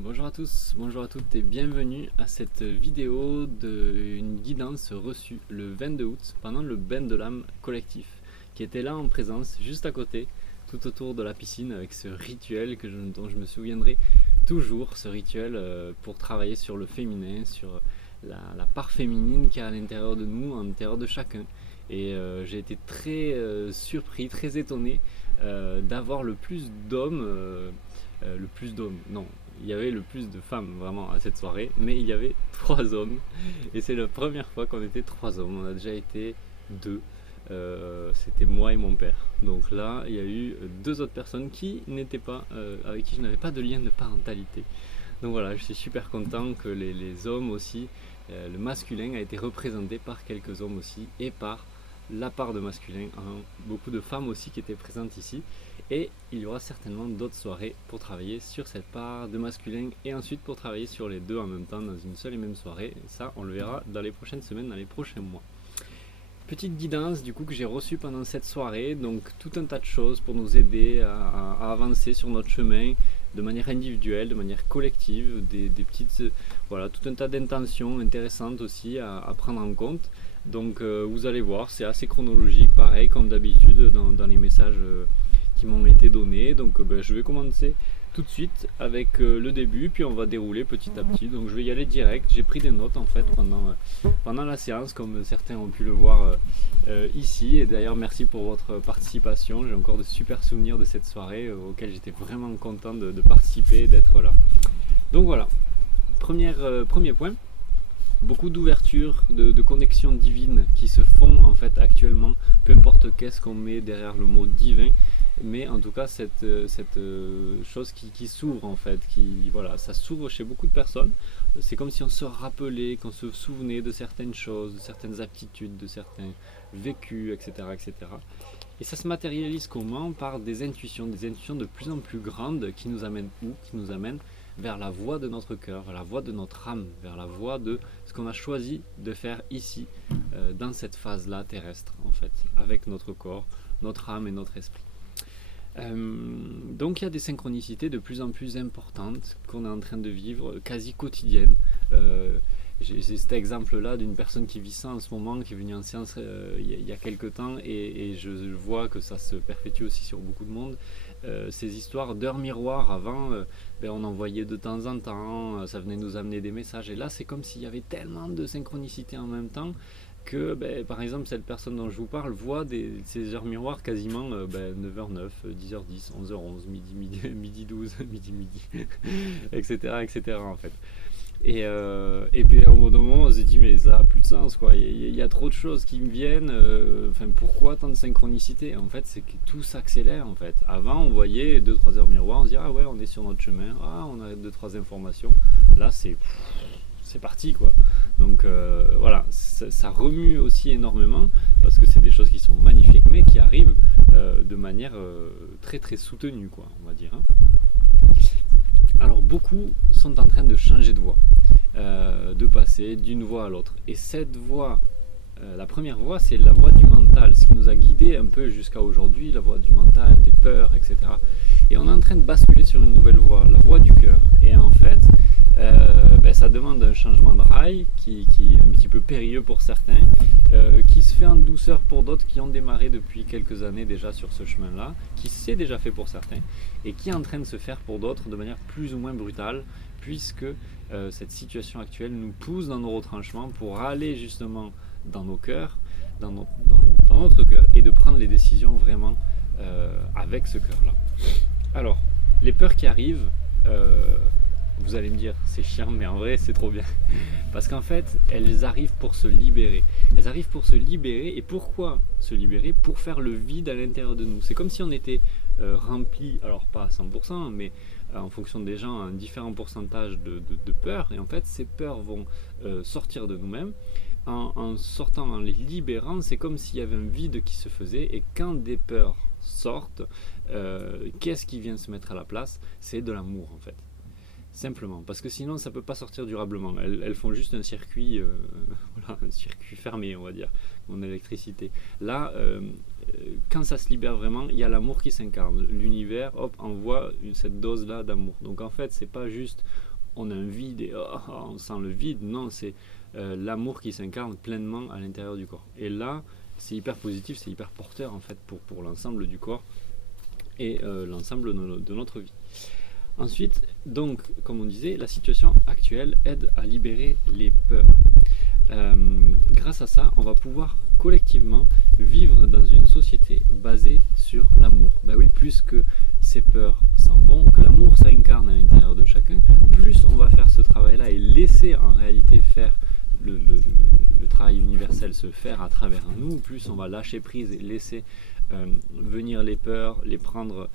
Bonjour à tous, bonjour à toutes et bienvenue à cette vidéo d'une guidance reçue le 22 août pendant le bain de l'âme collectif qui était là en présence juste à côté tout autour de la piscine avec ce rituel dont je me souviendrai toujours, ce rituel pour travailler sur le féminin, sur la part féminine qu'il y a à l'intérieur de nous, à l'intérieur de chacun. Et j'ai été très surpris, très étonné d'avoir le plus d'hommes, non, il y avait le plus de femmes vraiment à cette soirée, mais il y avait trois hommes. Et c'est la première fois qu'on était trois hommes. On a déjà été deux. C'était moi et mon père. Donc là, il y a eu deux autres personnes qui n'étaient pas, avec qui je n'avais pas de lien de parentalité. Donc voilà, je suis super content que les hommes aussi, le masculin a été représenté par quelques hommes aussi et par la part de masculin, hein, beaucoup de femmes aussi qui étaient présentes ici. Et il y aura certainement d'autres soirées pour travailler sur cette part de masculin et ensuite pour travailler sur les deux en même temps dans une seule et même soirée. Et ça, on le verra dans les prochaines semaines, dans les prochains mois. Petite guidance du coup que j'ai reçue pendant cette soirée, donc tout un tas de choses pour nous aider à avancer sur notre chemin de manière individuelle, de manière collective, des petites, voilà, tout un tas d'intentions intéressantes aussi à prendre en compte. Donc vous allez voir, c'est assez chronologique, pareil comme d'habitude dans les messages qui m'ont été donnés. Donc je vais commencer tout de suite avec le début, puis on va dérouler petit à petit. Donc je vais y aller direct. J'ai pris des notes en fait pendant la séance, comme certains ont pu le voir ici. Et d'ailleurs, merci pour votre participation. J'ai encore de super souvenirs de cette soirée auquel j'étais vraiment content de participer, d'être là. Donc voilà, premier point. Beaucoup d'ouverture, de connexions divines qui se font en fait actuellement, peu importe qu'est-ce qu'on met derrière le mot divin, mais en tout cas cette chose qui s'ouvre en fait, voilà, ça s'ouvre chez beaucoup de personnes. C'est comme si on se rappelait, qu'on se souvenait de certaines choses, de certaines aptitudes, de certains vécus, etc., etc. Et ça se matérialise comment? Par des intuitions de plus en plus grandes qui nous amènent où? Qui nous amènent vers la voie de notre cœur, vers la voie de notre âme, vers la voie de ce qu'on a choisi de faire ici, dans cette phase-là terrestre, en fait, avec notre corps, notre âme et notre esprit. Donc il y a des synchronicités de plus en plus importantes qu'on est en train de vivre, quasi quotidiennes. J'ai cet exemple-là d'une personne qui vit ça en ce moment, qui est venue en séance il y a quelques temps, et je vois que ça se perpétue aussi sur beaucoup de monde. Ces histoires d'heures miroirs avant, on en voyait de temps en temps, ça venait nous amener des messages, et là c'est comme s'il y avait tellement de synchronicité en même temps que par exemple cette personne dont je vous parle voit ces heures miroirs quasiment 9h09, 10h10, 11h11, midi 12, midi, etc., etc. en fait. Et puis au bout d'un moment on se dit mais ça a plus de sens quoi, il y a trop de choses qui me viennent, pourquoi tant de synchronicité? En fait c'est que tout s'accélère en fait. Avant on voyait 2-3 heures miroirs, on se dit ah ouais on est sur notre chemin, ah on a 2-3 informations, là c'est parti quoi. Donc voilà, ça remue aussi énormément parce que c'est des choses qui sont magnifiques mais qui arrivent de manière très très soutenue quoi, on va dire. Hein. Alors beaucoup sont en train de changer de voie, de passer d'une voie à l'autre. Et cette voie, la première voie, c'est la voie du mental, ce qui nous a guidés un peu jusqu'à aujourd'hui, la voie du mental, des peurs, etc. Et on est en train de basculer sur une nouvelle voie, la voie du cœur. Et en fait, ça demande un changement de rail qui est un petit peu périlleux pour certains, qui se fait en douceur pour d'autres qui ont démarré depuis quelques années déjà sur ce chemin-là, qui s'est déjà fait pour certains, et qui est en train de se faire pour d'autres de manière plus ou moins brutale, puisque cette situation actuelle nous pousse dans nos retranchements pour aller justement dans nos cœurs, dans notre cœur, et de prendre les décisions vraiment avec ce cœur-là. Alors, les peurs qui arrivent, vous allez me dire, c'est chiant, mais en vrai, c'est trop bien. Parce qu'en fait, elles arrivent pour se libérer. Elles arrivent pour se libérer. Et pourquoi se libérer? Pour faire le vide à l'intérieur de nous. C'est comme si on était rempli, alors pas à 100%, mais en fonction des gens, un différent pourcentage de peurs. Et en fait, ces peurs vont sortir de nous-mêmes. En sortant, en les libérant, c'est comme s'il y avait un vide qui se faisait. Et quand des peurs sortent, qu'est-ce qui vient se mettre à la place? C'est de l'amour, en fait. Simplement, parce que sinon ça ne peut pas sortir durablement. Elles font juste un circuit, voilà, un circuit fermé, on va dire, en électricité. Là, quand ça se libère vraiment, il y a l'amour qui s'incarne. L'univers, hop, envoie cette dose-là d'amour. Donc en fait, c'est pas juste on a un vide et on sent le vide. Non, c'est l'amour qui s'incarne pleinement à l'intérieur du corps. Et là, c'est hyper positif, c'est hyper porteur en fait pour l'ensemble du corps et l'ensemble de notre vie. Ensuite, donc, comme on disait, la situation actuelle aide à libérer les peurs. Grâce à ça, on va pouvoir collectivement vivre dans une société basée sur l'amour. Ben oui, plus que ces peurs s'en vont, que l'amour s'incarne à l'intérieur de chacun, plus on va faire ce travail-là et laisser en réalité faire le travail universel se faire à travers nous, plus on va lâcher prise et laisser venir les peurs, les prendre,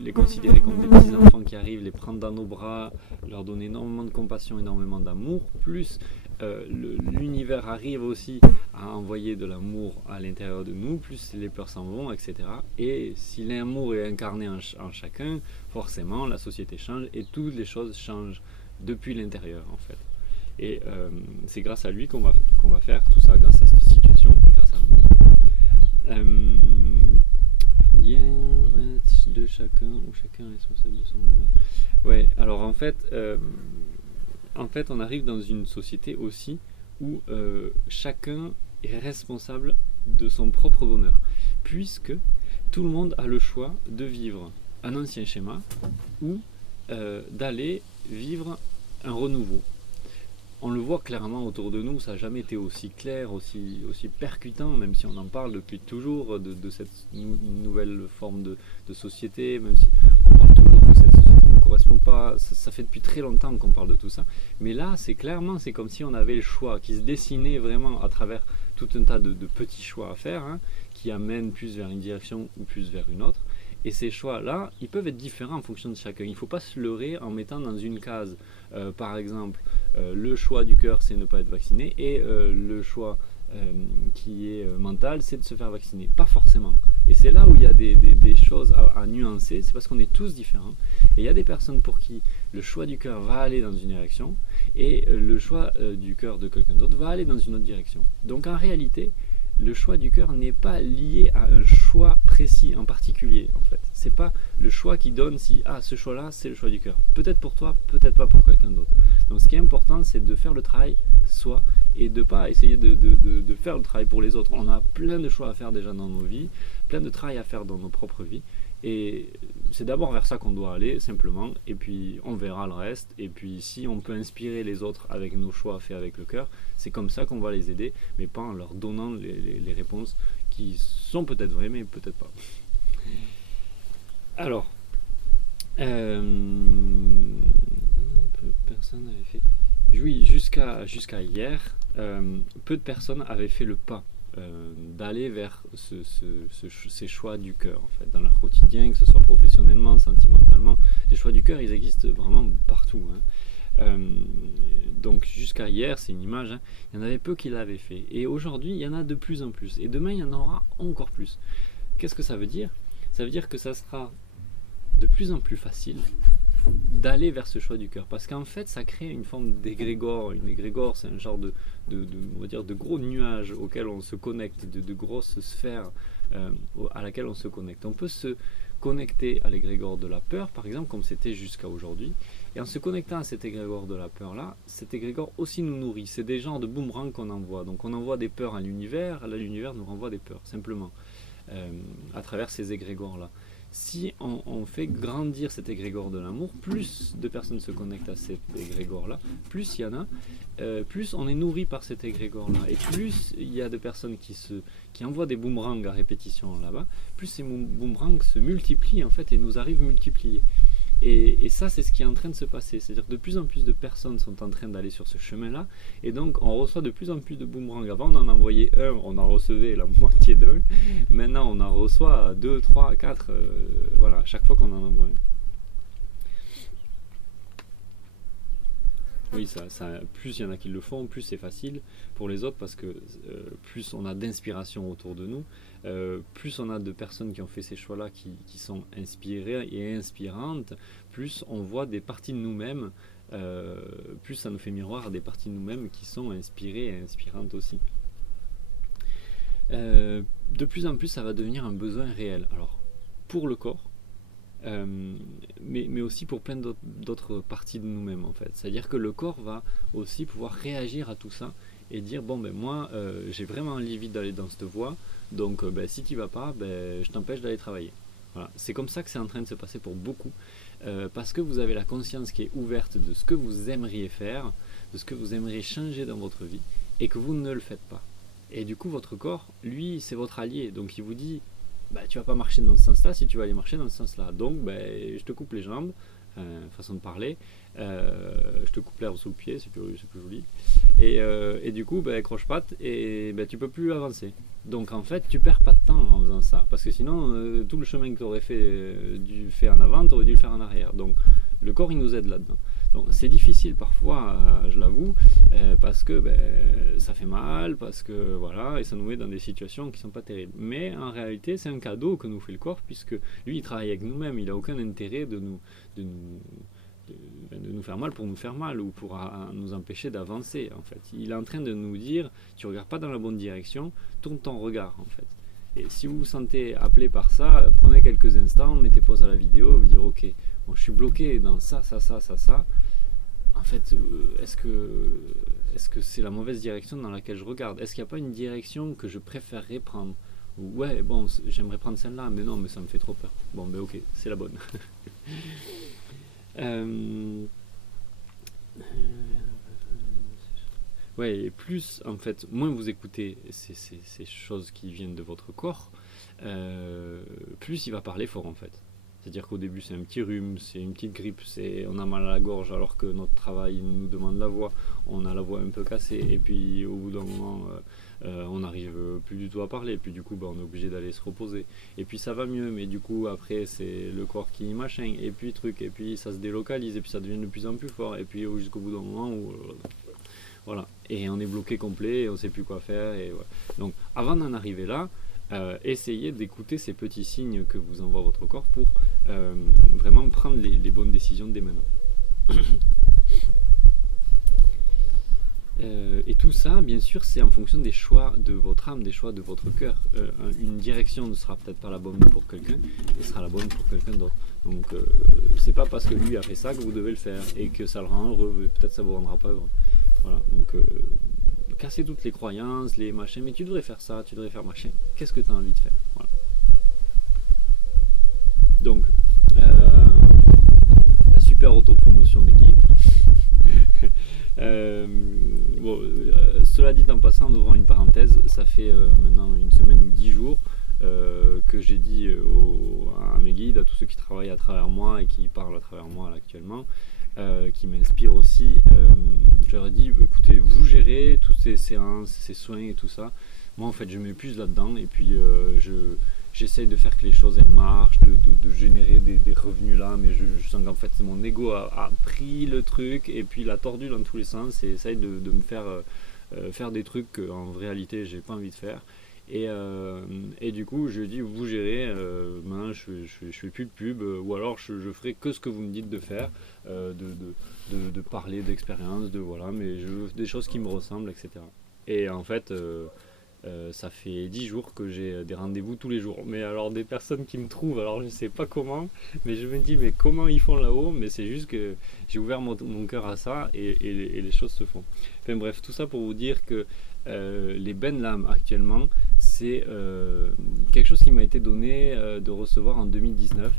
les considérer comme des petits enfants qui arrivent, les prendre dans nos bras, leur donner énormément de compassion, énormément d'amour, plus l'univers arrive aussi à envoyer de l'amour à l'intérieur de nous, plus les peurs s'en vont, etc. Et si l'amour est incarné en chacun, forcément la société change et toutes les choses changent depuis l'intérieur en fait. Et c'est grâce à lui qu'on va faire tout ça, grâce à cette situation et grâce à l'amour. Lien de chacun ou chacun est responsable de son bonheur. Ouais, alors en fait, on arrive dans une société aussi où chacun est responsable de son propre bonheur, puisque tout le monde a le choix de vivre un ancien schéma ou d'aller vivre un renouveau. On le voit clairement autour de nous, ça n'a jamais été aussi clair, aussi percutant, même si on en parle depuis toujours de cette nouvelle forme de société, même si on parle toujours que cette société ne correspond pas, ça fait depuis très longtemps qu'on parle de tout ça, mais là c'est comme si on avait le choix qui se dessinait vraiment à travers tout un tas de petits choix à faire, hein, qui amènent plus vers une direction ou plus vers une autre. Et ces choix-là, ils peuvent être différents en fonction de chacun. Il ne faut pas se leurrer en mettant dans une case, par exemple, le choix du cœur, c'est ne pas être vacciné, et le choix qui est mental, c'est de se faire vacciner. Pas forcément. Et c'est là où il y a des choses à nuancer, c'est parce qu'on est tous différents. Et il y a des personnes pour qui le choix du cœur va aller dans une direction, et le choix du cœur de quelqu'un d'autre va aller dans une autre direction. Donc en réalité, le choix du cœur n'est pas lié à un choix précis en particulier en fait. C'est pas le choix qui donne si ce choix là c'est le choix du cœur. Peut-être pour toi, peut-être pas pour quelqu'un d'autre. Donc ce qui est important c'est de faire le travail soi et de pas essayer de faire le travail pour les autres. On a plein de choix à faire déjà dans nos vies, plein de travail à faire dans nos propres vies. Et c'est d'abord vers ça qu'on doit aller, simplement, et puis on verra le reste. Et puis si on peut inspirer les autres avec nos choix faits avec le cœur, c'est comme ça qu'on va les aider, mais pas en leur donnant les réponses qui sont peut-être vraies, mais peut-être pas. Alors, personne n'avait fait... Oui, jusqu'à hier, peu de personnes avaient fait le pas d'aller vers ces choix du cœur en fait, dans leur quotidien, que ce soit professionnellement, sentimentalement. Les choix du cœur, ils existent vraiment partout, hein. Donc jusqu'à hier, c'est une image, hein, il y en avait peu qui l'avaient fait. Et aujourd'hui, il y en a de plus en plus. Et demain, il y en aura encore plus. Qu'est-ce que ça veut dire? Ça veut dire que ça sera de plus en plus facile d'aller vers ce choix du cœur, parce qu'en fait ça crée une forme d'égrégore. Une égrégore, c'est un genre on va dire de gros nuages auxquels on se connecte, de grosses sphères à laquelle on se connecte. On peut se connecter à l'égrégore de la peur, par exemple, comme c'était jusqu'à aujourd'hui, et en se connectant à cet égrégore de la peur là, cet égrégore aussi nous nourrit. C'est des genres de boomerangs qu'on envoie, donc on envoie des peurs à l'univers, là l'univers nous renvoie des peurs simplement à travers ces égrégores là. Si on fait grandir cet égrégore de l'amour, plus de personnes se connectent à cet égrégore-là, plus il y en a, plus on est nourri par cet égrégore-là, et plus il y a de personnes qui envoient des boomerangs à répétition là-bas, plus ces boomerangs se multiplient en fait et nous arrivent multipliés. Et ça, c'est ce qui est en train de se passer. C'est-à-dire que de plus en plus de personnes sont en train d'aller sur ce chemin-là. Et donc, on reçoit de plus en plus de boomerangs. Avant, on en envoyait un, on en recevait la moitié d'un. Maintenant, on en reçoit 2, 3, 4. Voilà, à chaque fois qu'on en envoie un. Oui, plus il y en a qui le font, plus c'est facile pour les autres, parce que plus on a d'inspiration autour de nous, plus on a de personnes qui ont fait ces choix-là qui sont inspirées et inspirantes, plus on voit des parties de nous-mêmes, plus ça nous fait miroir à des parties de nous-mêmes qui sont inspirées et inspirantes aussi. De plus en plus ça va devenir un besoin réel. Alors pour le corps, mais aussi pour plein d'autres parties de nous-mêmes en fait. C'est-à-dire que le corps va aussi pouvoir réagir à tout ça et dire bon ben moi j'ai vraiment envie d'aller dans cette voie, donc ben, si tu vas pas, ben, je t'empêche d'aller travailler. Voilà. C'est comme ça que c'est en train de se passer pour beaucoup, parce que vous avez la conscience qui est ouverte de ce que vous aimeriez faire, de ce que vous aimeriez changer dans votre vie, et que vous ne le faites pas. Et du coup votre corps, lui, c'est votre allié, donc il vous dit bah, tu vas pas marcher dans ce sens-là si tu vas aller marcher dans ce sens-là. Donc, ben, je te coupe les jambes, façon de parler, je te coupe l'herbe sous le pied, c'est plus joli. Et du coup, ben, croche-patte, et ben, tu peux plus avancer. Donc, en fait, tu perds pas de temps en faisant ça, parce que sinon, tout le chemin que tu aurais fait en avant, tu aurais dû le faire en arrière. Donc, le corps, il nous aide là-dedans. Donc c'est difficile parfois, je l'avoue, parce que ben, ça fait mal, parce que voilà, et ça nous met dans des situations qui sont pas terribles. Mais en réalité, c'est un cadeau que nous fait le corps, puisque lui, il travaille avec nous-mêmes, il n'a aucun intérêt de nous, de nous faire mal pour nous faire mal, ou pour nous empêcher d'avancer, en fait. Il est en train de nous dire, tu regardes pas dans la bonne direction, tourne ton regard, en fait. Et si vous vous sentez appelé par ça, prenez quelques instants, mettez pause à la vidéo, et vous dire ok, bon, je suis bloqué dans ça. En fait, est-ce que c'est la mauvaise direction dans laquelle je regarde? Est-ce qu'il n'y a pas une direction que je préférerais prendre? Ouais, bon, j'aimerais prendre celle-là, mais non, mais ça me fait trop peur. Bon, ben ok, c'est la bonne. euh, Ouais, et plus, en fait, moins vous écoutez ces choses qui viennent de votre corps, plus il va parler fort, en fait. C'est-à-dire qu'au début, c'est un petit rhume, c'est une petite grippe, on a mal à la gorge alors que notre travail nous demande la voix, on a la voix un peu cassée, et puis au bout d'un moment, on n'arrive plus du tout à parler, et puis du coup, on est obligé d'aller se reposer. Et puis ça va mieux, mais du coup, après, c'est le corps qui machin, et puis truc, et puis ça se délocalise, et puis ça devient de plus en plus fort, et puis jusqu'au bout d'un moment où voilà, et on est bloqué complet, et on ne sait plus quoi faire. Et voilà. Donc avant d'en arriver là, essayez d'écouter ces petits signes que vous envoie votre corps pour vraiment prendre les bonnes décisions dès maintenant. Et tout ça, bien sûr, c'est en fonction des choix de votre âme, des choix de votre cœur. Une direction ne sera peut-être pas la bonne pour quelqu'un, et sera la bonne pour quelqu'un d'autre. Donc, c'est pas parce que lui a fait ça que vous devez le faire, et que ça le rend heureux. Peut-être ça vous rendra pas heureux. Voilà, donc casser toutes les croyances, les machins, mais tu devrais faire ça, tu devrais faire machin. Qu'est-ce que tu as envie de faire? Voilà. Donc, la super autopromotion des guides. Cela dit en passant, en ouvrant une parenthèse, ça fait maintenant une semaine ou 10 jours que j'ai dit à mes guides, à tous ceux qui travaillent à travers moi et qui parlent à travers moi là, actuellement, qui m'inspirent aussi, je leur ai dit écoutez, vous gérez toutes ces séances, ces soins et tout ça. Moi en fait je m'épuise là-dedans, et puis j'essaye de faire que les choses elles marchent, de générer des revenus là, mais je sens qu'en fait mon ego a pris le truc et puis l'a tordu dans tous les sens, et essaye de me faire faire des trucs qu'en réalité j'ai pas envie de faire. Et du coup je dis vous gérez, je fais plus de pub, ou alors je ferai que ce que vous me dites de faire, de parler d'expérience, de voilà, mais des choses qui me ressemblent, etc. Et en fait ça fait 10 jours que j'ai des rendez-vous tous les jours, mais alors des personnes qui me trouvent, alors je sais pas comment, mais je me dis mais comment ils font là-haut, mais c'est juste que j'ai ouvert mon cœur à ça, et les choses se font. Enfin bref, tout ça pour vous dire que les Ben Lam actuellement, c'est quelque chose qui m'a été donné de recevoir en 2019,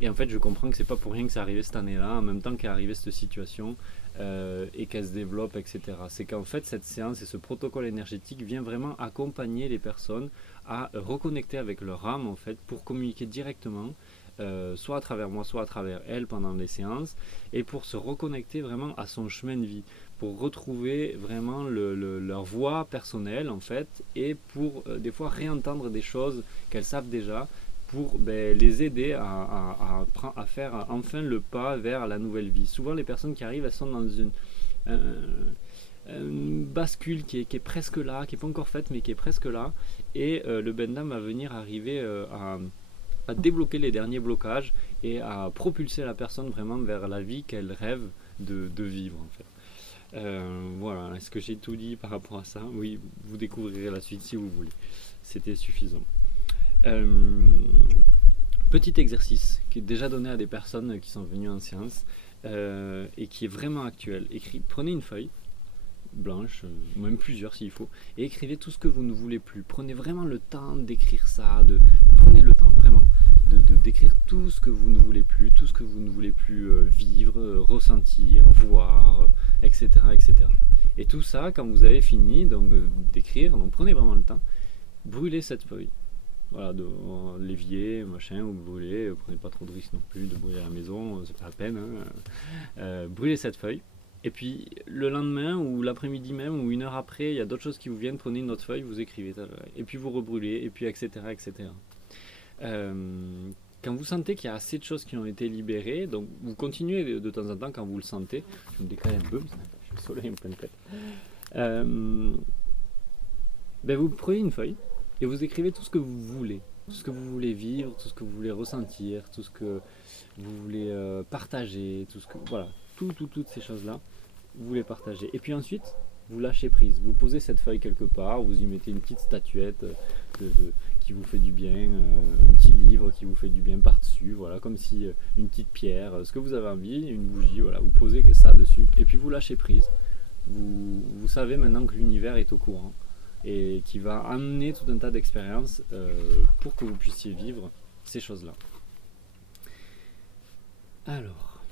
et en fait je comprends que c'est pas pour rien que c'est arrivé cette année-là, en même temps qu'est arrivée cette situation, et qu'elle se développe, etc. C'est qu'en fait cette séance et ce protocole énergétique vient vraiment accompagner les personnes à reconnecter avec leur âme, en fait, pour communiquer directement, soit à travers moi, soit à travers elle pendant les séances, et pour se reconnecter vraiment à son chemin de vie, pour retrouver vraiment leur voix personnelle, en fait, et pour des fois réentendre des choses qu'elles savent déjà, pour les aider à faire enfin le pas vers la nouvelle vie. Souvent les personnes qui arrivent, elles sont dans une bascule qui est presque là, qui n'est pas encore faite, mais qui est presque là, et le Bendam va venir arriver à débloquer les derniers blocages et à propulser la personne vraiment vers la vie qu'elle rêve de vivre, en fait. Voilà, est-ce que j'ai tout dit par rapport à ça? Oui, vous découvrirez la suite si vous voulez. C'était suffisant. Euh, Petit exercice qui est déjà donné à des personnes qui sont venues en séance et qui est vraiment actuel. Prenez une feuille blanche, même plusieurs s'il faut, et écrivez tout ce que vous ne voulez plus. Prenez vraiment le temps d'écrire ça, prenez le temps vraiment d'écrire tout ce que vous ne voulez plus, tout ce que vous ne voulez plus vivre, ressentir, voir, etc., etc. Et tout ça, quand vous avez fini d'écrire, donc prenez vraiment le temps, brûlez cette feuille. Voilà, l'évier, machin, vous brûlez, prenez pas trop de risques non plus de brûler à la maison, c'est pas la peine. Brûlez cette feuille. Et puis le lendemain ou l'après-midi même ou une heure après, il y a d'autres choses qui vous viennent, prenez une autre feuille, vous écrivez, et puis vous rebrûlez, et puis etc. etc. Quand vous sentez qu'il y a assez de choses qui ont été libérées, donc vous continuez de temps en temps quand vous le sentez. Je me décale un peu, parce que j'ai le soleil en pleine tête. Vous prenez une feuille et vous écrivez tout ce que vous voulez. Tout ce que vous voulez vivre, tout ce que vous voulez ressentir, tout ce que vous voulez partager, voilà, toutes ces choses-là, vous voulez partager. Et puis ensuite, vous lâchez prise. Vous posez cette feuille quelque part, vous y mettez une petite statuette qui vous fait du bien, un petit livre qui vous fait du bien par-dessus, voilà, comme si une petite pierre, ce que vous avez envie, une bougie, voilà, vous posez ça dessus, et puis vous lâchez prise. Vous savez maintenant que l'univers est au courant et qui va amener tout un tas d'expériences pour que vous puissiez vivre ces choses-là. Alors,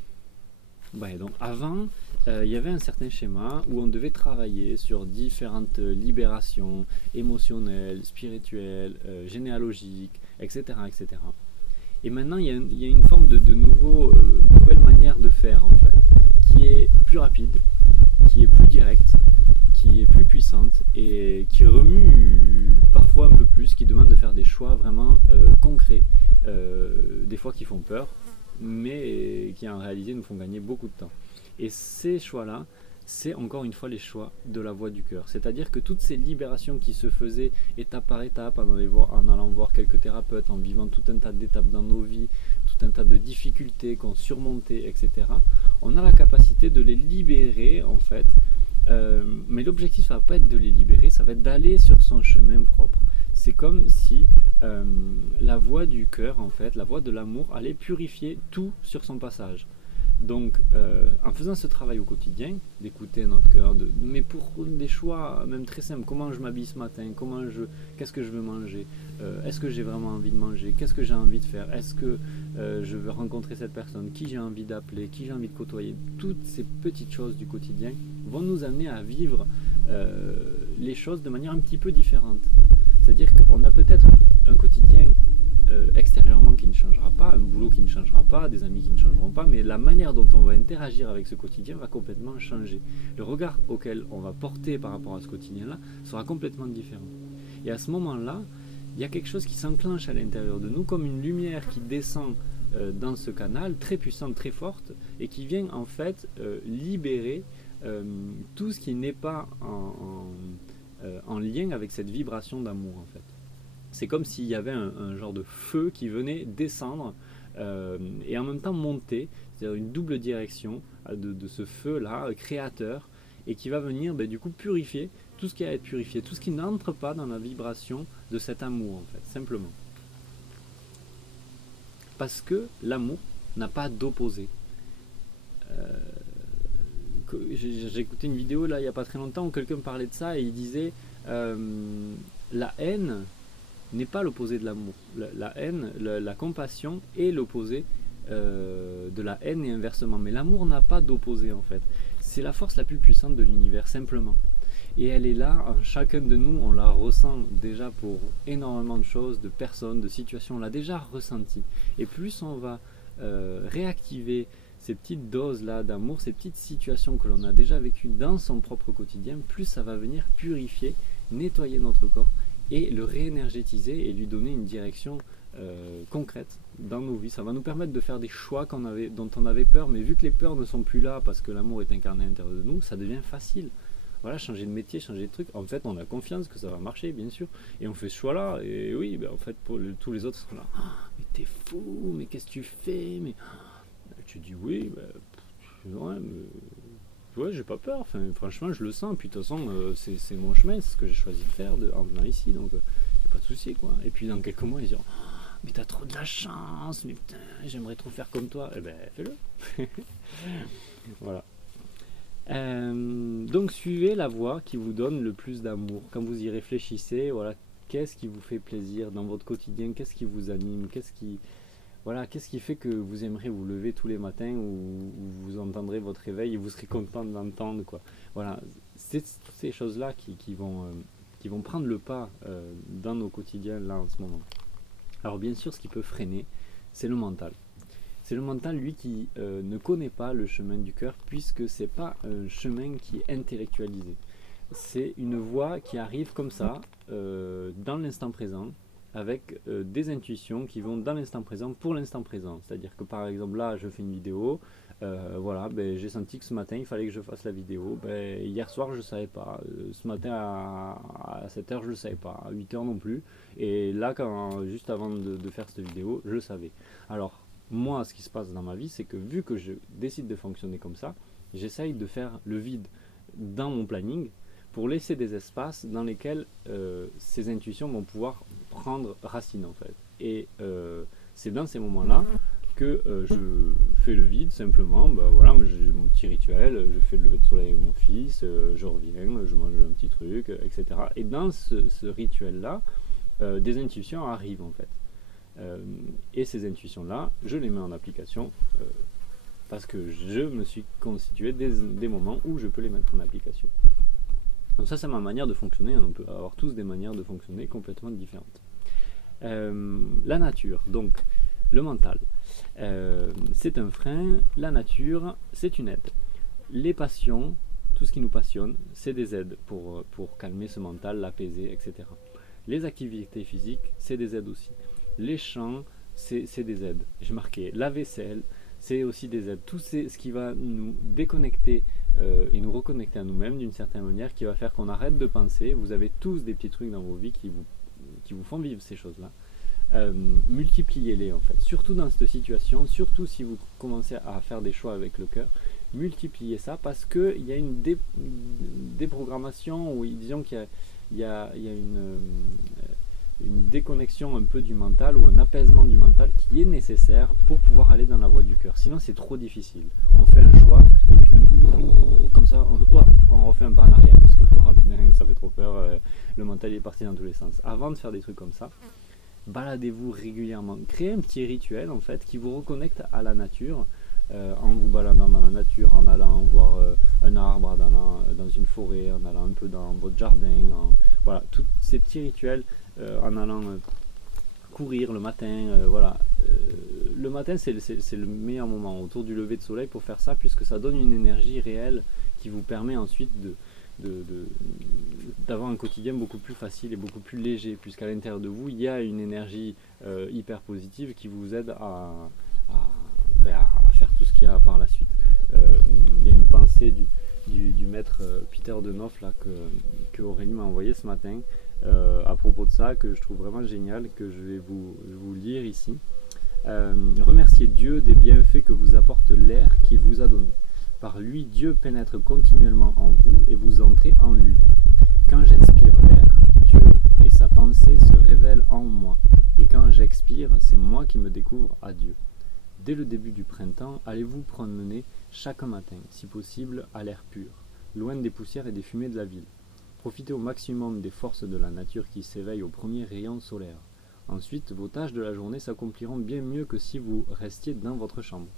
donc avant, il y avait un certain schéma où on devait travailler sur différentes libérations émotionnelles, spirituelles, généalogiques, etc., etc. Et maintenant, il y a une forme de nouvelle manière de faire, en fait, qui est plus rapide, qui est plus directe, qui est plus puissante et qui remue parfois un peu plus, qui demande de faire des choix vraiment concrets, des fois qui font peur, mais qui en réalité nous font gagner beaucoup de temps. Et ces choix-là, c'est encore une fois les choix de la voie du cœur. C'est-à-dire que toutes ces libérations qui se faisaient étape par étape, en allant voir quelques thérapeutes, en vivant tout un tas d'étapes dans nos vies, tout un tas de difficultés qu'on surmontait, etc., on a la capacité de les libérer en fait. Mais l'objectif, ça va pas être de les libérer, ça va être d'aller sur son chemin propre. C'est comme si la voie du cœur, en fait, la voie de l'amour, allait purifier tout sur son passage. Donc, en faisant ce travail au quotidien, d'écouter notre cœur, mais pour des choix même très simples, comment je m'habille ce matin, qu'est-ce que je veux manger, est-ce que j'ai vraiment envie de manger, qu'est-ce que j'ai envie de faire, est-ce que je veux rencontrer cette personne, qui j'ai envie d'appeler, qui j'ai envie de côtoyer, toutes ces petites choses du quotidien vont nous amener à vivre les choses de manière un petit peu différente. C'est-à-dire qu'on a peut-être un quotidien extérieurement qui ne changera pas, un boulot qui ne changera pas, des amis qui ne changeront pas, mais la manière dont on va interagir avec ce quotidien va complètement changer. Le regard auquel on va porter par rapport à ce quotidien-là sera complètement différent. Et à ce moment-là, il y a quelque chose qui s'enclenche à l'intérieur de nous, comme une lumière qui descend dans ce canal, très puissante, très forte, et qui vient en fait libérer tout ce qui n'est pas en lien avec cette vibration d'amour en fait. C'est comme s'il y avait un genre de feu qui venait descendre et en même temps monter, c'est-à-dire une double direction de ce feu-là, créateur, et qui va venir du coup purifier tout ce qui a à être purifié, tout ce qui n'entre pas dans la vibration de cet amour en fait, simplement. Parce que l'amour n'a pas d'opposé. J'ai écouté une vidéo là il n'y a pas très longtemps où quelqu'un parlait de ça et il disait la haine n'est pas l'opposé de l'amour. La haine, la compassion est l'opposé de la haine et inversement. Mais l'amour n'a pas d'opposé en fait. C'est la force la plus puissante de l'univers, simplement. Et elle est là, chacun de nous, on la ressent déjà pour énormément de choses, de personnes, de situations, on l'a déjà ressenti. Et plus on va réactiver ces petites doses-là d'amour, ces petites situations que l'on a déjà vécues dans son propre quotidien, plus ça va venir purifier, nettoyer notre corps et le réénergétiser et lui donner une direction concrète dans nos vies. Ça va nous permettre de faire des choix dont on avait peur, mais vu que les peurs ne sont plus là parce que l'amour est incarné à l'intérieur de nous, ça devient facile. Voilà, changer de métier, changer de truc. En fait, on a confiance que ça va marcher, bien sûr. Et on fait ce choix-là. Et oui, en fait, tous les autres sont là. Oh, mais t'es fou, mais qu'est-ce que tu fais mais tu dis oui, ouais, mais ouais, j'ai pas peur, enfin, franchement je le sens, puis de toute façon c'est mon chemin, c'est ce que j'ai choisi de faire en venant ici, donc y a pas de souci quoi. Et puis dans quelques mois ils diront oh, mais t'as trop de la chance, mais putain j'aimerais trop faire comme toi, eh ben fais-le. Voilà. Donc suivez la voie qui vous donne le plus d'amour. Quand vous y réfléchissez, voilà, qu'est-ce qui vous fait plaisir dans votre quotidien, qu'est-ce qui vous anime, qu'est-ce qui fait que vous aimerez vous lever tous les matins où vous entendrez votre réveil et vous serez content de l'entendre, quoi. Voilà, c'est toutes ces choses-là qui vont prendre le pas dans nos quotidiens là en ce moment. Alors bien sûr, ce qui peut freiner, c'est le mental. C'est le mental, lui, qui ne connaît pas le chemin du cœur, puisque c'est pas un chemin qui est intellectualisé. C'est une voie qui arrive comme ça, dans l'instant présent, avec des intuitions qui vont dans l'instant présent pour l'instant présent. C'est-à-dire que par exemple là, je fais une vidéo, voilà, ben, j'ai senti que ce matin, il fallait que je fasse la vidéo. Ben, hier soir, je ne savais pas. Ce matin à 7h, je ne savais pas. À 8h non plus. Et là, juste avant de faire cette vidéo, je le savais. Alors, moi, ce qui se passe dans ma vie, c'est que vu que je décide de fonctionner comme ça, j'essaye de faire le vide dans mon planning pour laisser des espaces dans lesquels ces intuitions vont pouvoir prendre racine en fait. Et c'est dans ces moments-là que je fais le vide simplement. Bah, voilà, j'ai mon petit rituel, je fais le lever de soleil avec mon fils, je reviens, je mange un petit truc, etc. Et dans ce rituel-là, des intuitions arrivent en fait. Et ces intuitions-là, je les mets en application parce que je me suis constitué des moments où je peux les mettre en application. Donc ça, c'est ma manière de fonctionner. On peut avoir tous des manières de fonctionner complètement différentes. La nature, donc le mental, c'est un frein. La nature, c'est une aide. Les passions, tout ce qui nous passionne, c'est des aides pour calmer ce mental, l'apaiser, etc. Les activités physiques, c'est des aides aussi. Les chants, c'est des aides. J'ai marqué la vaisselle, c'est aussi des aides. Tout ce qui va nous déconnecter et nous reconnecter à nous-mêmes d'une certaine manière, qui va faire qu'on arrête de penser. Vous avez tous des petits trucs dans vos vies qui vous font vivre ces choses-là. Multipliez-les en fait. Surtout dans cette situation, surtout si vous commencez à faire des choix avec le cœur, multipliez ça parce qu'il y a une déprogrammation, ou disons qu'il y a une déconnexion un peu du mental ou un apaisement du mental qui est nécessaire pour pouvoir aller dans la voie du cœur. Sinon c'est trop difficile. On fait un choix et puis comme ça on refait un pas en arrière parce que putain, ça fait trop peur, le mental est parti dans tous les sens. Avant de faire des trucs comme ça, baladez-vous régulièrement. Créez un petit rituel en fait qui vous reconnecte à la nature, en vous baladant dans la nature, en allant voir un arbre, en allant dans une forêt, en allant un peu dans votre jardin, voilà, tous ces petits rituels, en allant courir le matin, voilà. Le matin c'est le meilleur moment autour du lever de soleil pour faire ça, puisque ça donne une énergie réelle qui vous permet ensuite d'avoir un quotidien beaucoup plus facile et beaucoup plus léger, puisqu'à l'intérieur de vous il y a une énergie hyper positive qui vous aide à faire tout ce qu'il y a par la suite. Il y a une pensée du maître Peter de Nof là, que Aurélie m'a envoyé ce matin à propos de ça, que je trouve vraiment génial, que je vais vous lire ici. Remerciez Dieu des bienfaits que vous apporte l'air qu'il vous a donné. Par lui, Dieu pénètre continuellement en vous et vous entrez en lui. Quand j'inspire l'air, Dieu et sa pensée se révèlent en moi. Et quand j'expire, c'est moi qui me découvre à Dieu. Dès le début du printemps, allez-vous promener chaque matin, si possible, à l'air pur, loin des poussières et des fumées de la ville. Profitez au maximum des forces de la nature qui s'éveillent aux premiers rayons solaires. Ensuite, vos tâches de la journée s'accompliront bien mieux que si vous restiez dans votre chambre.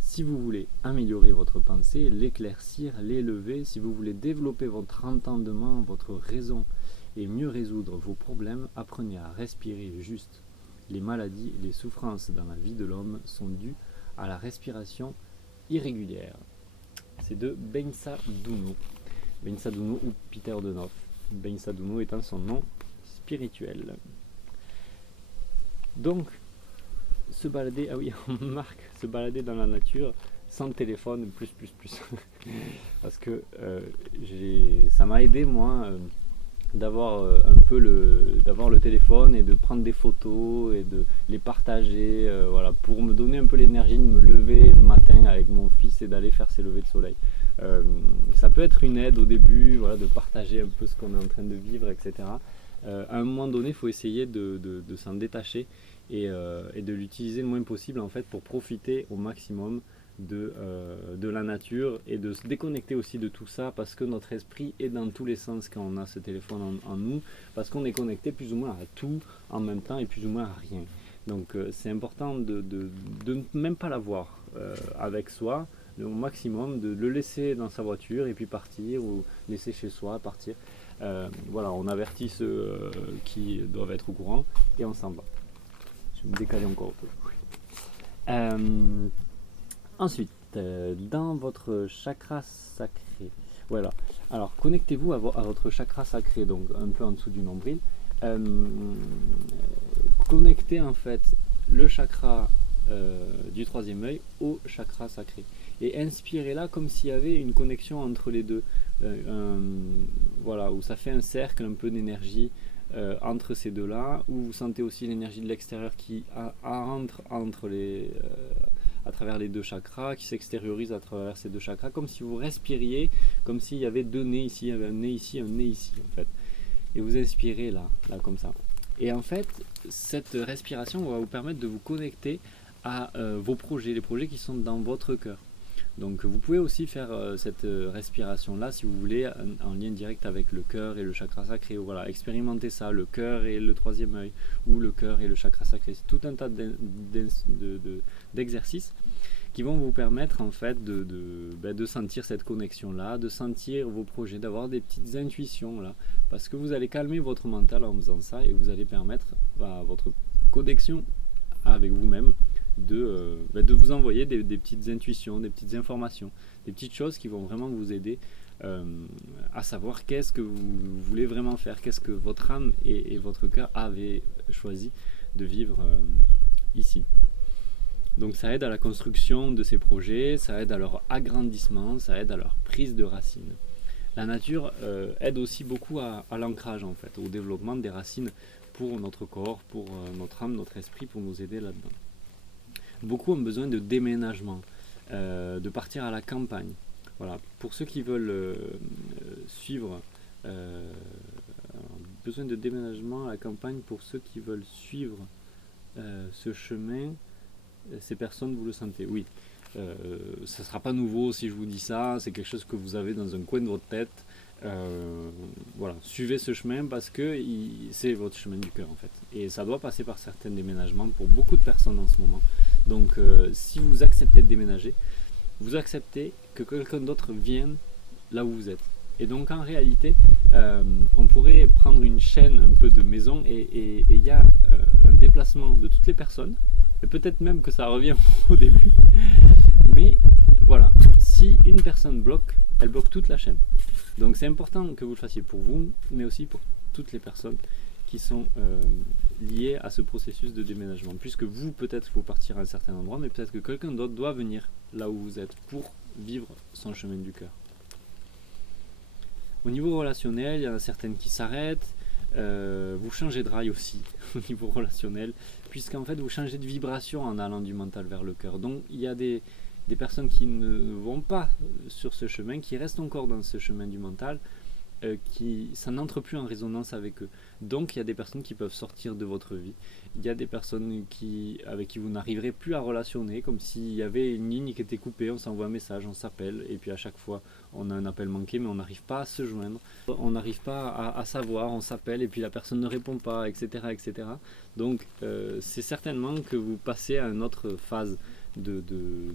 Si vous voulez améliorer votre pensée, l'éclaircir, l'élever, si vous voulez développer votre entendement, votre raison et mieux résoudre vos problèmes, apprenez à respirer juste. Les maladies et les souffrances dans la vie de l'homme sont dues à la respiration irrégulière. C'est de Bensa Duno. Bensa Duno ou Peter de Nof. Bensa Duno étant son nom spirituel. Donc, se balader, ah oui, Marc, se balader dans la nature sans téléphone, plus. Parce que ça m'a aidé, moi, d'avoir d'avoir le téléphone et de prendre des photos et de les partager, voilà, pour me donner un peu l'énergie de me lever le matin avec mon fils et d'aller faire ses levées de soleil. Ça peut être une aide au début, voilà, de partager un peu ce qu'on est en train de vivre, etc. À un moment donné, il faut essayer de s'en détacher et de l'utiliser le moins possible en fait pour profiter au maximum de la nature et de se déconnecter aussi de tout ça parce que notre esprit est dans tous les sens quand on a ce téléphone en nous, parce qu'on est connecté plus ou moins à tout en même temps et plus ou moins à rien. Donc c'est important de ne même pas l'avoir avec soi, au maximum, de le laisser dans sa voiture et puis partir, ou laisser chez soi, partir. Voilà, on avertit ceux qui doivent être au courant et on s'en va. Je vais me décaler encore un peu. Ensuite, dans votre chakra sacré, voilà. Alors, connectez-vous à votre chakra sacré, donc un peu en dessous du nombril. Connectez en fait le chakra du troisième œil au chakra sacré. Et inspirez là comme s'il y avait une connexion entre les deux. Voilà, où ça fait un cercle un peu d'énergie entre ces deux-là, où vous sentez aussi l'énergie de l'extérieur qui entre à travers les deux chakras, qui s'extériorise à travers ces deux chakras, comme si vous respiriez, comme s'il y avait deux nez ici, il y avait un nez ici, en fait. Et vous inspirez là comme ça. Et en fait, cette respiration va vous permettre de vous connecter à vos projets, les projets qui sont dans votre cœur. Donc vous pouvez aussi faire cette respiration là si vous voulez en lien direct avec le cœur et le chakra sacré. Voilà, expérimentez ça, le cœur et le troisième œil, ou le cœur et le chakra sacré. C'est tout un tas d'exercices qui vont vous permettre en fait de sentir cette connexion là, de sentir vos projets, d'avoir des petites intuitions là, parce que vous allez calmer votre mental en faisant ça et vous allez permettre à votre connexion avec vous-même de vous envoyer des petites intuitions, des petites informations, des petites choses qui vont vraiment vous aider à savoir qu'est-ce que vous voulez vraiment faire, qu'est-ce que votre âme et votre cœur avaient choisi de vivre ici. Donc ça aide à la construction de ces projets, ça aide à leur agrandissement, ça aide à leur prise de racines. La nature aide aussi beaucoup à l'ancrage en fait, au développement des racines pour notre corps, pour notre âme, notre esprit, pour nous aider là-dedans. Beaucoup ont besoin de déménagement, de partir à la campagne. Voilà. Pour ceux qui veulent suivre, besoin de déménagement à la campagne, pour ceux qui veulent suivre ce chemin, ces personnes, vous le sentez, oui. Ça ne sera pas nouveau si je vous dis ça, c'est quelque chose que vous avez dans un coin de votre tête. Voilà, suivez ce chemin parce que c'est votre chemin du cœur en fait. Et ça doit passer par certains déménagements pour beaucoup de personnes en ce moment. Donc si vous acceptez de déménager, vous acceptez que quelqu'un d'autre vienne là où vous êtes. Et donc en réalité, on pourrait prendre une chaîne un peu de maisons et il y a un déplacement de toutes les personnes. Et peut-être même que ça revient au début. Mais voilà, si une personne bloque, elle bloque toute la chaîne. Donc c'est important que vous le fassiez pour vous, mais aussi pour toutes les personnes qui sont liées à ce processus de déménagement. Puisque vous, peut-être, il faut partir à un certain endroit, mais peut-être que quelqu'un d'autre doit venir là où vous êtes pour vivre son chemin du cœur. Au niveau relationnel, il y en a certaines qui s'arrêtent. Vous changez de rail aussi au niveau relationnel, puisqu'en fait vous changez de vibration en allant du mental vers le cœur. Donc il y a des personnes qui ne vont pas sur ce chemin, qui restent encore dans ce chemin du mental, ça n'entre plus en résonance avec eux. Donc il y a des personnes qui peuvent sortir de votre vie. Il y a des personnes avec qui vous n'arriverez plus à relationner, comme s'il y avait une ligne qui était coupée, on s'envoie un message, on s'appelle, et puis à chaque fois on a un appel manqué, mais on n'arrive pas à se joindre, on n'arrive pas à savoir, on s'appelle, et puis la personne ne répond pas, etc. etc. Donc c'est certainement que vous passez à une autre phase de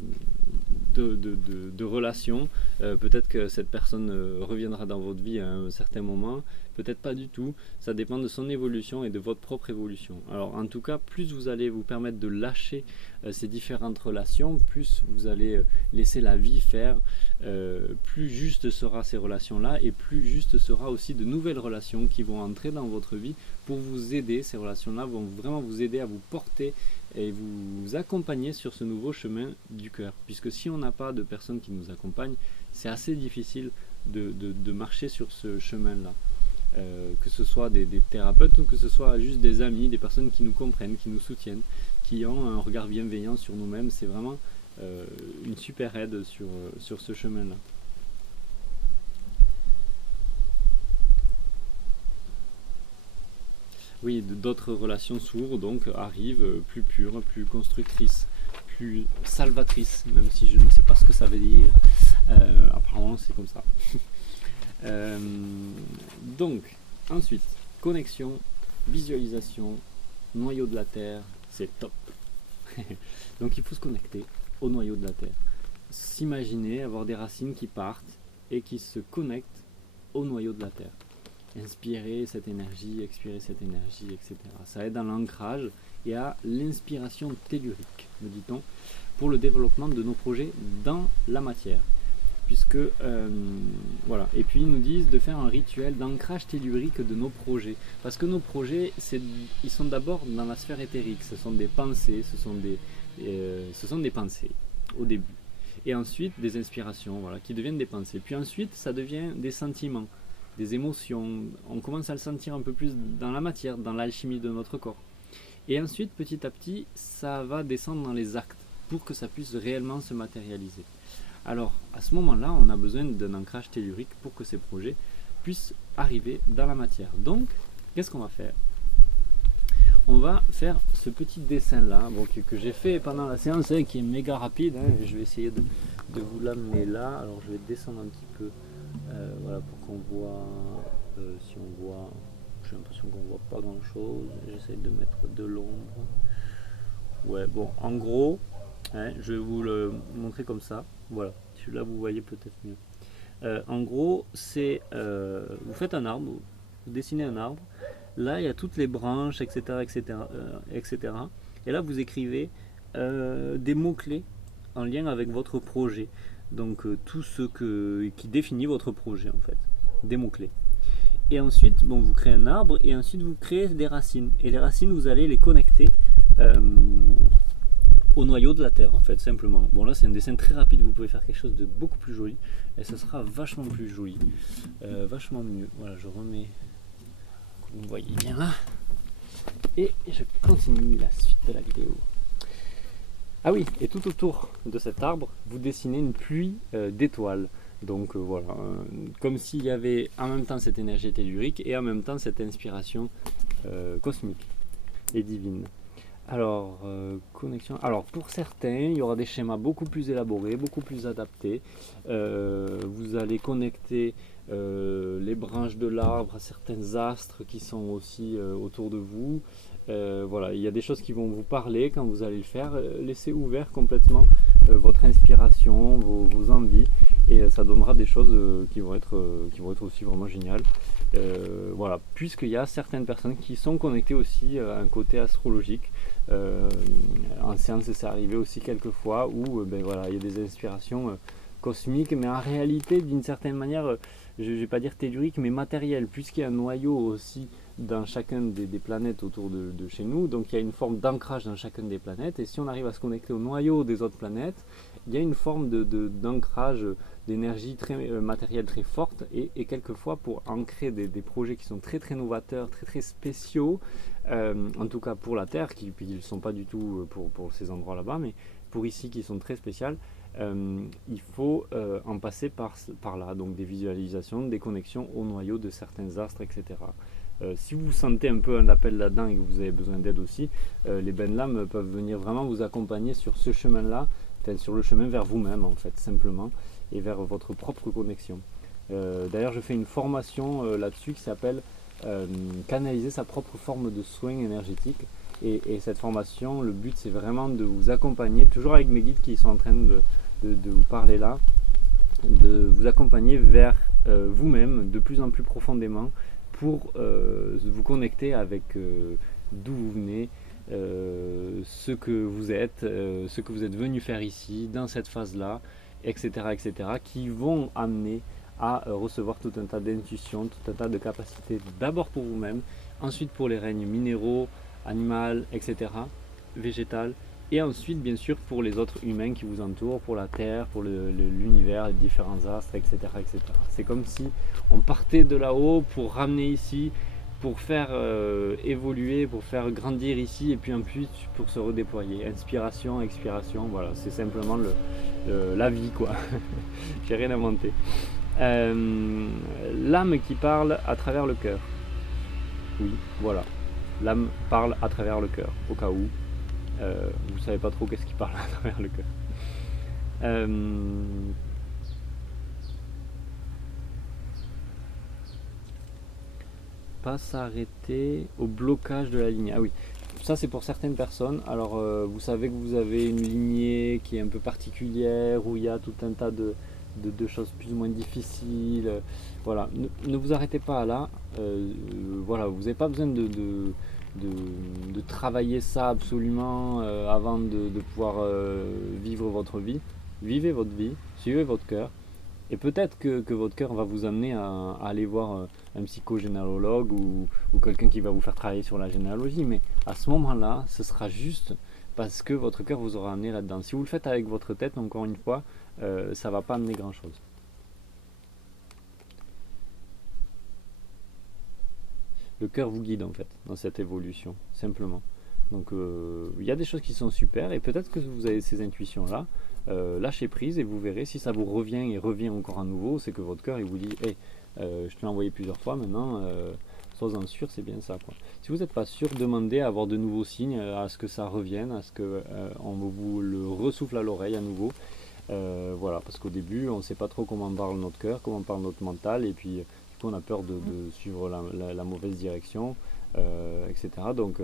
relation. Peut-être que cette personne reviendra dans votre vie à un certain moment, peut-être pas du tout, ça dépend de son évolution et de votre propre évolution. Alors en tout cas, plus vous allez vous permettre de lâcher ces différentes relations, plus vous allez laisser la vie faire, plus juste sera ces relations-là, et plus juste sera aussi de nouvelles relations qui vont entrer dans votre vie pour vous aider. Ces relations-là vont vraiment vous aider à vous porter et vous accompagner sur ce nouveau chemin du cœur. Puisque si on n'a pas de personnes qui nous accompagnent, c'est assez difficile de marcher sur ce chemin-là. Que ce soit des thérapeutes ou que ce soit juste des amis, des personnes qui nous comprennent, qui nous soutiennent, qui ont un regard bienveillant sur nous-mêmes, c'est vraiment une super aide sur ce chemin-là. Oui, d'autres relations s'ouvrent, donc arrivent plus pures, plus constructrices, plus salvatrices, même si je ne sais pas ce que ça veut dire. Apparemment, c'est comme ça. Euh, donc, ensuite, connexion, visualisation, noyau de la Terre, c'est top. Donc, il faut se connecter au noyau de la Terre. S'imaginer avoir des racines qui partent et qui se connectent au noyau de la Terre. Inspirer cette énergie, expirer cette énergie, etc. Ça aide à l'ancrage et à l'inspiration tellurique, me dit-on, pour le développement de nos projets dans la matière. Puisque, voilà. Et puis ils nous disent de faire un rituel d'ancrage tellurique de nos projets. Parce que nos projets, ils sont d'abord dans la sphère éthérique. Ce sont des pensées, ce sont des pensées au début. Et ensuite des inspirations, voilà, qui deviennent des pensées. Puis ensuite, ça devient des sentiments, des émotions. On commence à le sentir un peu plus dans la matière, dans l'alchimie de notre corps. Et ensuite, petit à petit, ça va descendre dans les actes pour que ça puisse réellement se matérialiser. Alors, à ce moment-là, on a besoin d'un ancrage tellurique pour que ces projets puissent arriver dans la matière. Donc, qu'est-ce qu'on va faire? On va faire ce petit dessin-là, bon, que j'ai fait pendant la séance, qui est méga rapide. Je vais essayer de vous l'amener là. Alors, je vais descendre un petit peu, voilà, pour qu'on voit, si on voit, j'ai l'impression qu'on voit pas grand-chose. J'essaie de mettre de l'ombre. Ouais, bon, en gros, je vais vous le montrer comme ça. Voilà, là vous voyez peut-être mieux. En gros, c'est vous faites un arbre, vous dessinez un arbre. Là, il y a toutes les branches, etc., etc., etc. Et là, vous écrivez des mots-clés en lien avec votre projet. Donc, tout ce qui définit votre projet, en fait. Des mots-clés. Et ensuite, bon, vous créez un arbre et ensuite vous créez des racines. Et les racines, vous allez les connecter au noyau de la Terre, en fait, simplement. Bon, là, c'est un dessin très rapide. Vous pouvez faire quelque chose de beaucoup plus joli. Et ça sera vachement plus joli. Vachement mieux. Voilà, je remets... Vous voyez bien là. Et je continue la suite de la vidéo. Ah oui, et tout autour de cet arbre, vous dessinez une pluie d'étoiles. Donc voilà, comme s'il y avait en même temps cette énergie tellurique et en même temps cette inspiration cosmique et divine. Alors, connexion. Alors, pour certains, il y aura des schémas beaucoup plus élaborés, beaucoup plus adaptés. Vous allez connecter les branches de l'arbre à certains astres qui sont aussi autour de vous. Voilà, il y a des choses qui vont vous parler quand vous allez le faire. Laissez ouvert complètement votre inspiration, vos envies, et ça donnera des choses qui vont être aussi vraiment géniales. Voilà, puisqu'il y a certaines personnes qui sont connectées aussi à un côté astrologique. En séance, c'est arrivé aussi quelques fois où ben voilà, il y a des inspirations cosmiques, mais en réalité, d'une certaine manière, je ne vais pas dire tellurique, mais matériel, puisqu'il y a un noyau aussi dans chacune des planètes autour de chez nous. Donc il y a une forme d'ancrage dans chacune des planètes, et si on arrive à se connecter au noyau des autres planètes, il y a une forme d'ancrage d'énergie très matérielle très forte, et quelquefois pour ancrer des projets qui sont très très novateurs, très très spéciaux, en tout cas pour la Terre, qui ne sont pas du tout pour ces endroits là-bas, mais pour ici qui sont très spéciales, il faut en passer par là, donc des visualisations, des connexions au noyau de certains astres, etc. Si vous sentez un peu un appel là-dedans et que vous avez besoin d'aide aussi, les Benlam peuvent venir vraiment vous accompagner sur ce chemin-là, sur le chemin vers vous-même en fait, simplement, et vers votre propre connexion. D'ailleurs, je fais une formation là-dessus qui s'appelle canaliser sa propre forme de soin énergétique. Et cette formation, le but c'est vraiment de vous accompagner, toujours avec mes guides qui sont en train de vous parler là, de vous accompagner vers vous-même de plus en plus profondément pour vous connecter avec d'où vous venez, ce que vous êtes venu faire ici, dans cette phase-là, etc., etc., qui vont amener à recevoir tout un tas d'intuitions, tout un tas de capacités, d'abord pour vous-même, ensuite pour les règnes minéraux, animal, etc., végétal, et ensuite bien sûr pour les autres humains qui vous entourent, pour la Terre, pour l'univers, les différents astres, etc., etc. C'est comme si on partait de là-haut pour ramener ici, pour faire évoluer, pour faire grandir ici, et puis ensuite pour se redéployer. Inspiration, expiration, voilà, c'est simplement la vie, quoi. J'ai rien inventé. L'âme qui parle à travers le cœur. Oui, voilà. l'âme parle à travers le cœur, au cas où vous ne savez pas trop qu'est-ce qui parle à travers le cœur. Pas s'arrêter au blocage de la lignée. Ah oui, ça c'est pour certaines personnes. Alors vous savez que vous avez une lignée qui est un peu particulière, où il y a tout un tas de choses plus ou moins difficiles. Voilà, ne vous arrêtez pas là. Voilà, vous n'avez pas besoin de travailler ça absolument avant de pouvoir vivre votre vie. Vivez votre vie, suivez votre cœur. Et peut-être que votre cœur va vous amener à aller voir un psychogénéalogue ou quelqu'un qui va vous faire travailler sur la généalogie. Mais à ce moment-là, ce sera juste parce que votre cœur vous aura amené là-dedans. Si vous le faites avec votre tête, encore une fois, ça ne va pas amener grand-chose. Le cœur vous guide en fait dans cette évolution, simplement. Donc il y a des choses qui sont super et peut-être que vous avez ces intuitions-là. Lâchez prise et vous verrez si ça vous revient et revient encore à nouveau, c'est que votre cœur il vous dit hey, je te l'ai envoyé plusieurs fois maintenant, sois-en sûr, c'est bien ça quoi. Si vous n'êtes pas sûr, demandez à avoir de nouveaux signes, à ce que ça revienne, à ce qu'on vous le ressouffle à l'oreille à nouveau. Voilà, parce qu'au début on ne sait pas trop comment parle notre cœur, comment parle notre mental, et puis du coup on a peur de suivre la mauvaise direction, etc. Donc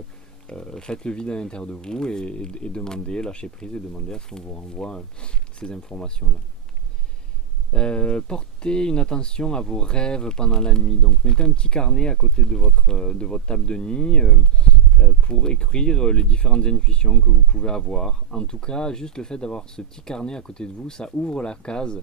faites le vide à l'intérieur de vous et demandez, lâchez prise et demandez à ce qu'on vous renvoie ces informations-là. Portez une attention à vos rêves pendant la nuit. Donc mettez un petit carnet à côté de votre table de nuit pour écrire les différentes intuitions que vous pouvez avoir. En tout cas, juste le fait d'avoir ce petit carnet à côté de vous, ça ouvre la case,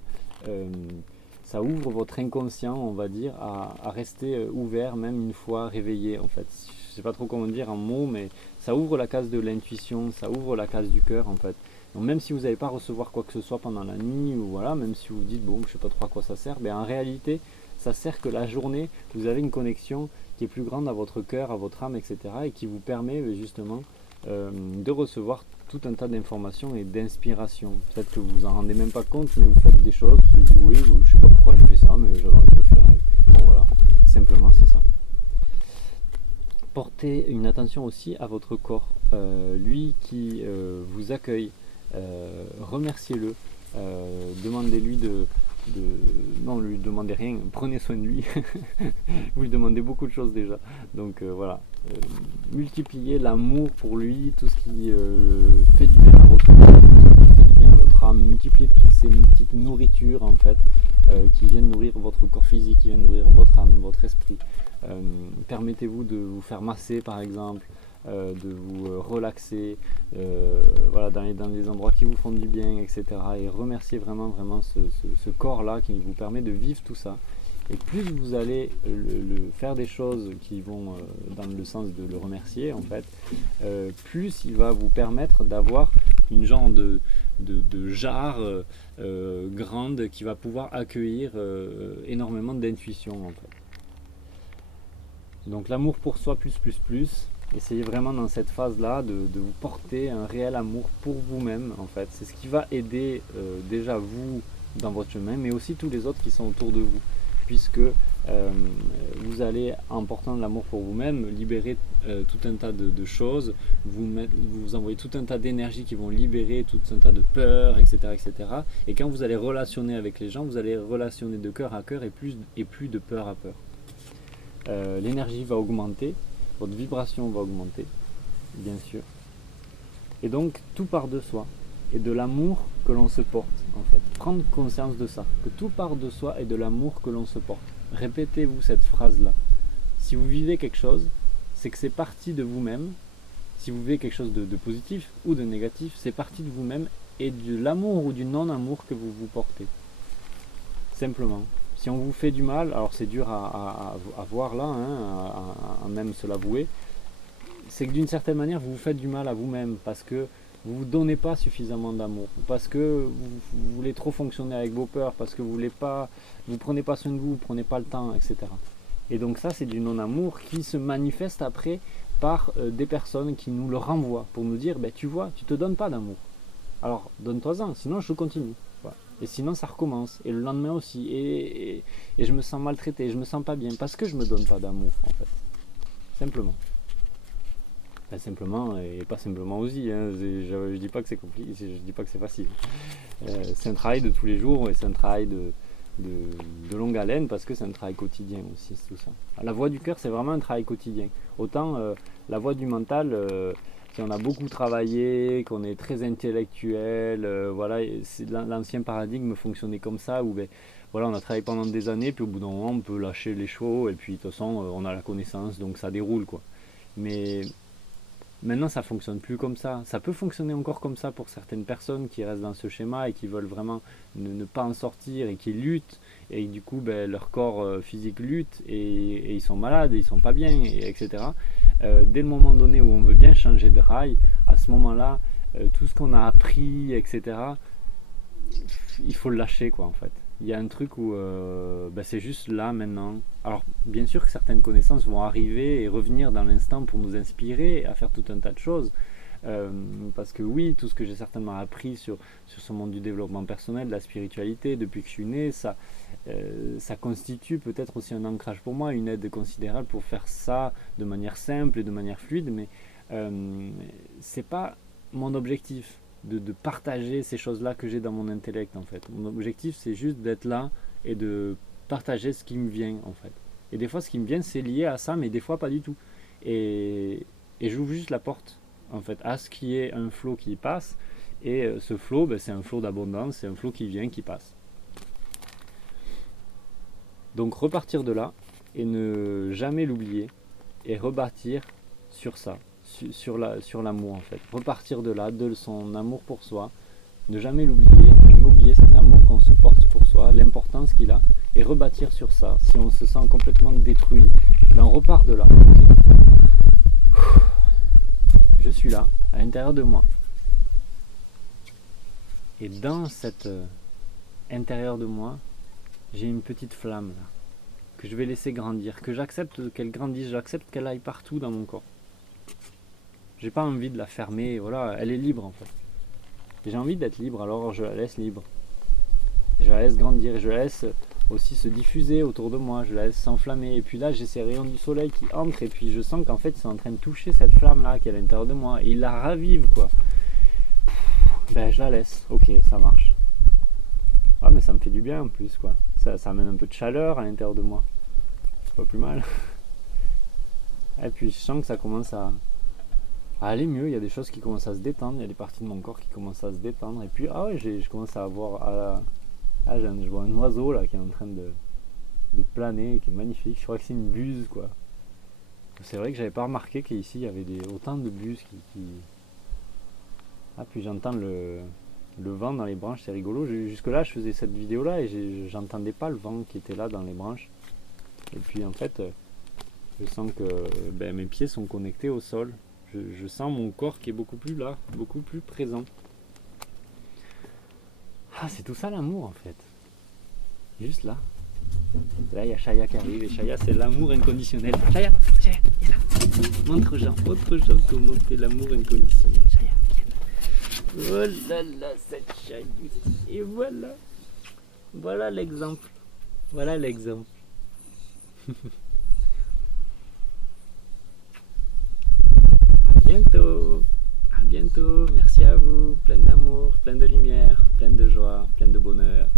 ça ouvre votre inconscient, on va dire, à rester ouvert même une fois réveillé en fait. Je sais pas trop comment dire en mots, mais ça ouvre la case de l'intuition, ça ouvre la case du cœur en fait. Donc même si vous n'allez pas recevoir quoi que ce soit pendant la nuit, ou voilà, même si vous dites bon je sais pas trop à quoi ça sert, ben en réalité ça sert que la journée vous avez une connexion qui est plus grande à votre cœur, à votre âme, etc. et qui vous permet justement de recevoir tout un tas d'informations et d'inspiration. Peut-être que vous vous en rendez même pas compte, mais vous faites des choses, vous dites oui, je sais pas pourquoi je fais ça, mais j'avais envie de le faire. Et bon voilà, simplement c'est ça. Portez une attention aussi à votre corps. Lui qui vous accueille, remerciez-le, demandez-lui non, lui demandez rien, prenez soin de lui. Vous lui demandez beaucoup de choses déjà. Donc voilà, multipliez l'amour pour lui, tout ce qui fait du bien à votre corps, tout ce qui fait du bien à votre âme. Multipliez toutes ces petites nourritures en fait, qui viennent nourrir votre corps physique, qui viennent nourrir votre âme, votre esprit. Permettez-vous de vous faire masser par exemple, de vous relaxer, voilà, dans des endroits qui vous font du bien, etc. Et remerciez vraiment ce corps-là qui vous permet de vivre tout ça. Et plus vous allez faire des choses qui vont dans le sens de le remercier, en fait, plus il va vous permettre d'avoir une genre de jarre grande qui va pouvoir accueillir énormément d'intuition, en fait. Donc l'amour pour soi plus. Essayez vraiment dans cette phase-là de vous porter un réel amour pour vous-même en fait. C'est ce qui va aider déjà vous dans votre chemin, mais aussi tous les autres qui sont autour de vous. Puisque vous allez, en portant de l'amour pour vous-même, libérer tout un tas de choses, vous envoyez tout un tas d'énergie qui vont libérer tout un tas de peurs, etc., etc. Et quand vous allez relationner avec les gens, vous allez relationner de cœur à cœur et plus de peur à peur. L'énergie va augmenter, votre vibration va augmenter, bien sûr. Et donc, tout part de soi et de l'amour que l'on se porte, en fait. Prendre conscience de ça, que tout part de soi et de l'amour que l'on se porte. Répétez-vous cette phrase-là. Si vous vivez quelque chose, c'est que c'est parti de vous-même. Si vous vivez quelque chose de positif ou de négatif, c'est parti de vous-même et de l'amour ou du non-amour que vous vous portez. Simplement. Si on vous fait du mal, alors c'est dur à voir là, hein, à même se l'avouer, c'est que d'une certaine manière vous vous faites du mal à vous-même parce que vous ne vous donnez pas suffisamment d'amour, parce que vous voulez trop fonctionner avec vos peurs, parce que vous prenez pas soin de vous, vous prenez pas le temps, etc. Et donc ça c'est du non-amour qui se manifeste après par des personnes qui nous le renvoient pour nous dire, ben, tu vois, tu te donnes pas d'amour, alors donne-toi-en, sinon je continue. Et sinon ça recommence, et le lendemain aussi, et je me sens maltraité, je me sens pas bien, parce que je me donne pas d'amour en fait, simplement. Simplement, et pas simplement aussi, hein, je dis pas que c'est compliqué, je dis pas que c'est facile. C'est un travail de tous les jours et c'est un travail de longue haleine parce que c'est un travail quotidien aussi, c'est tout ça. La voix du cœur, c'est vraiment un travail quotidien. Autant la voix du mental, si on a beaucoup travaillé, qu'on est très intellectuel, voilà, l'ancien paradigme fonctionnait comme ça, où ben, voilà, on a travaillé pendant des années, puis au bout d'un moment, on peut lâcher les chevaux, et puis de toute façon, on a la connaissance, donc ça déroule, quoi. Mais maintenant, ça fonctionne plus comme ça. Ça peut fonctionner encore comme ça pour certaines personnes qui restent dans ce schéma et qui veulent vraiment ne pas en sortir et qui luttent. Et du coup, ben, leur corps physique lutte et ils sont malades, et ils sont pas bien, etc. Dès le moment donné où on veut bien changer de rail, à ce moment-là, tout ce qu'on a appris, etc., il faut le lâcher, quoi, en fait. Il y a un truc où ben, c'est juste là maintenant. Alors bien sûr que certaines connaissances vont arriver et revenir dans l'instant pour nous inspirer à faire tout un tas de choses. Parce que oui, tout ce que j'ai certainement appris sur ce monde du développement personnel, de la spiritualité, depuis que je suis né, ça constitue peut-être aussi un ancrage pour moi, une aide considérable pour faire ça de manière simple et de manière fluide, mais c'est pas mon objectif de partager ces choses-là que j'ai dans mon intellect en fait. Mon objectif c'est juste d'être là et de partager ce qui me vient en fait. Et des fois ce qui me vient c'est lié à ça mais des fois pas du tout. Et j'ouvre juste la porte en fait à ce qui est un flow qui passe et ce flow ben, c'est un flow d'abondance, c'est un flow qui vient, qui passe. Donc repartir de là et ne jamais l'oublier et rebâtir sur ça. Sur l'amour en fait. Repartir de là, de son amour pour soi, ne jamais l'oublier, jamais oublier cet amour qu'on se porte pour soi, l'importance qu'il a, et rebâtir sur ça. Si on se sent complètement détruit, ben on repart de là. Okay. Je suis là, à l'intérieur de moi. Et dans cet intérieur de moi, j'ai une petite flamme là, que je vais laisser grandir, que j'accepte qu'elle grandisse, j'accepte qu'elle aille partout dans mon corps. J'ai pas envie de la fermer, voilà, elle est libre en fait. J'ai envie d'être libre, alors je la laisse libre. Je la laisse grandir, je la laisse aussi se diffuser autour de moi, je la laisse s'enflammer. Et puis là, j'ai ces rayons du soleil qui entrent et puis je sens qu'en fait, ils sont en train de toucher cette flamme-là qui est à l'intérieur de moi. Et ils la ravivent, quoi. Ben, je la laisse, ok, ça marche. Ah, mais ça me fait du bien en plus, quoi. Ça amène un peu de chaleur à l'intérieur de moi. C'est pas plus mal. Et puis je sens que ça commence à aller mieux, il y a des choses qui commencent à se détendre, il y a des parties de mon corps qui commencent à se détendre, et puis ah ouais, je commence à voir, je vois un oiseau là qui est en train de planer, qui est magnifique, je crois que c'est une buse quoi. C'est vrai que j'avais pas remarqué qu'ici il y avait autant de buses qui... Ah puis j'entends le vent dans les branches, c'est rigolo, jusque là je faisais cette vidéo là et j'entendais pas le vent qui était là dans les branches, et puis en fait je sens que ben, mes pieds sont connectés au sol. Je sens mon corps qui est beaucoup plus là, beaucoup plus présent. Ah, c'est tout ça l'amour en fait. Juste là. Là, il y a Chaya qui arrive et Chaya, c'est l'amour inconditionnel. Chaya, viens là. Montre aux gens comment c'est l'amour inconditionnel. Chaya, viens là. Oh là là, cette Chaya. Et voilà. Voilà l'exemple. Voilà l'exemple. À bientôt, merci à vous, plein d'amour, plein de lumière, plein de joie, plein de bonheur.